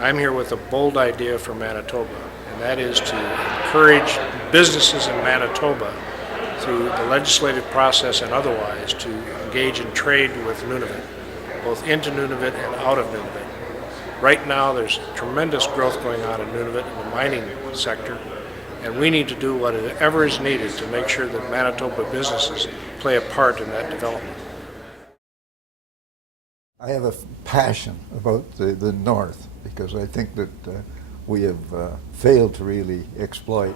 I'm here with a bold idea for Manitoba, and that is to encourage businesses in Manitoba through the legislative process and otherwise to engage in trade with Nunavut, both into Nunavut and out of Nunavut. Right now there's tremendous growth going on in Nunavut in the mining sector, and we need to do whatever is needed to make sure that Manitoba businesses play a part in that development. I have a passion about the North because I think that we have failed to really exploit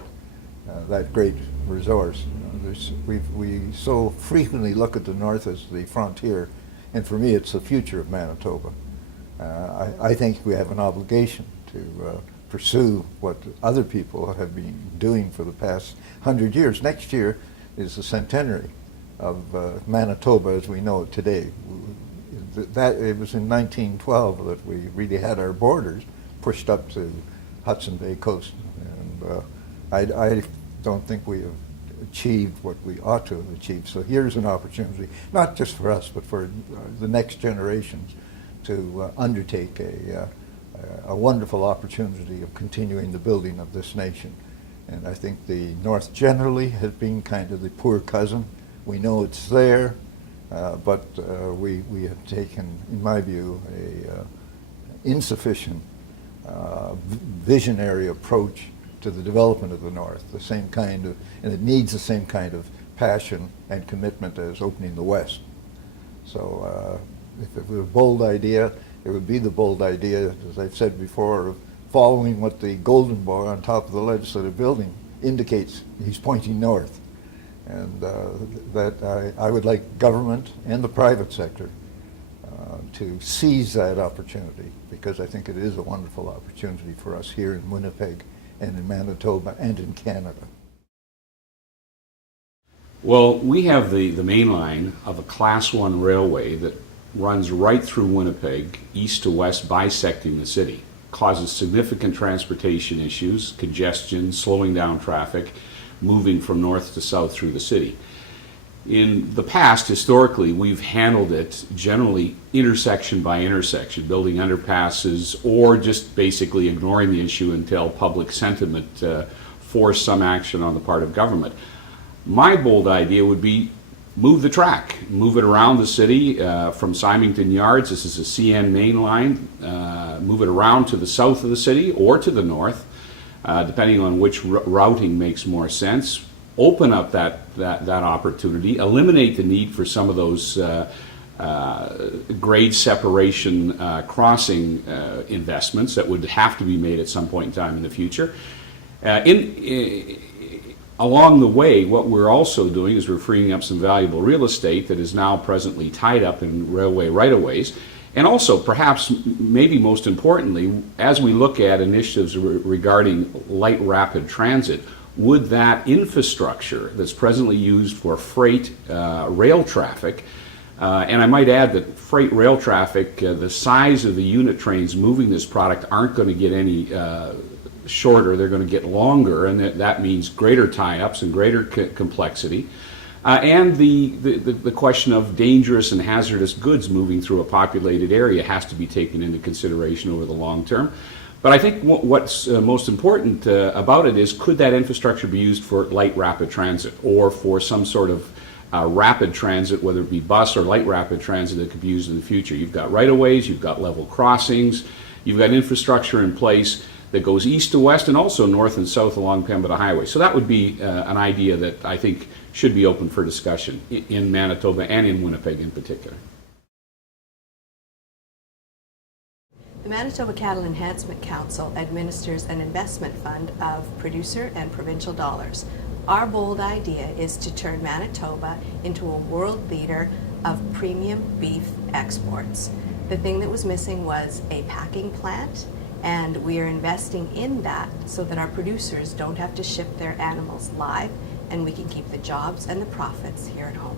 that great resource. You know, we so frequently look at the North as the frontier, and for me it's the future of Manitoba. I think we have an obligation to pursue what other people have been doing for the past 100 years. Next year is the centenary of Manitoba as we know it today. It was in 1912 that we really had our borders pushed up to Hudson Bay coast, and I don't think we have achieved what we ought to have achieved. So here's an opportunity, not just for us, but for the next generations, to undertake a wonderful opportunity of continuing the building of this nation. And I think the North generally has been kind of the poor cousin. We know it's there. But we have taken, in my view, a insufficient visionary approach to the development of the North, the same kind of, and it needs the same kind of passion and commitment as opening the West. So if it was a bold idea, it would be the bold idea, as I've said before, of following what the golden boy on top of the legislative building indicates. He's pointing north. And that I would like government and the private sector to seize that opportunity, because I think it is a wonderful opportunity for us here in Winnipeg and in Manitoba and in Canada. Well, we have the main line of a Class 1 railway that runs right through Winnipeg, east to west, bisecting the city. Causes significant transportation issues, congestion, slowing down traffic, moving from north to south through the city. In the past, historically, we've handled it generally intersection by intersection, building underpasses or just basically ignoring the issue until public sentiment forced some action on the part of government. My bold idea would be move the track, move it around the city from Symington Yards. This is a CN main line. Move it around to the south of the city or to the north, depending on which routing makes more sense. Open up that opportunity, eliminate the need for some of those grade separation crossing investments that would have to be made at some point in time in the future. Along the way, what we're also doing is we're freeing up some valuable real estate that is now presently tied up in railway right-of-ways. And also, perhaps, maybe most importantly, as we look at initiatives regarding light rapid transit, would that infrastructure that's presently used for freight rail traffic, and I might add that freight rail traffic, the size of the unit trains moving this product aren't going to get any shorter, they're going to get longer, and that means greater tie-ups and greater complexity. And the question of dangerous and hazardous goods moving through a populated area has to be taken into consideration over the long term. But I think what's most important about it is, could that infrastructure be used for light rapid transit or for some sort of rapid transit, whether it be bus or light rapid transit that could be used in the future? You've got right-of-ways, you've got level crossings, you've got infrastructure in place that goes east to west and also north and south along Pembina Highway. So that would be an idea that I think should be open for discussion in Manitoba and in Winnipeg in particular. The Manitoba Cattle Enhancement Council administers an investment fund of producer and provincial dollars. Our bold idea is to turn Manitoba into a world leader of premium beef exports. The thing that was missing was a packing plant, and we are investing in that so that our producers don't have to ship their animals live, and we can keep the jobs and the profits here at home.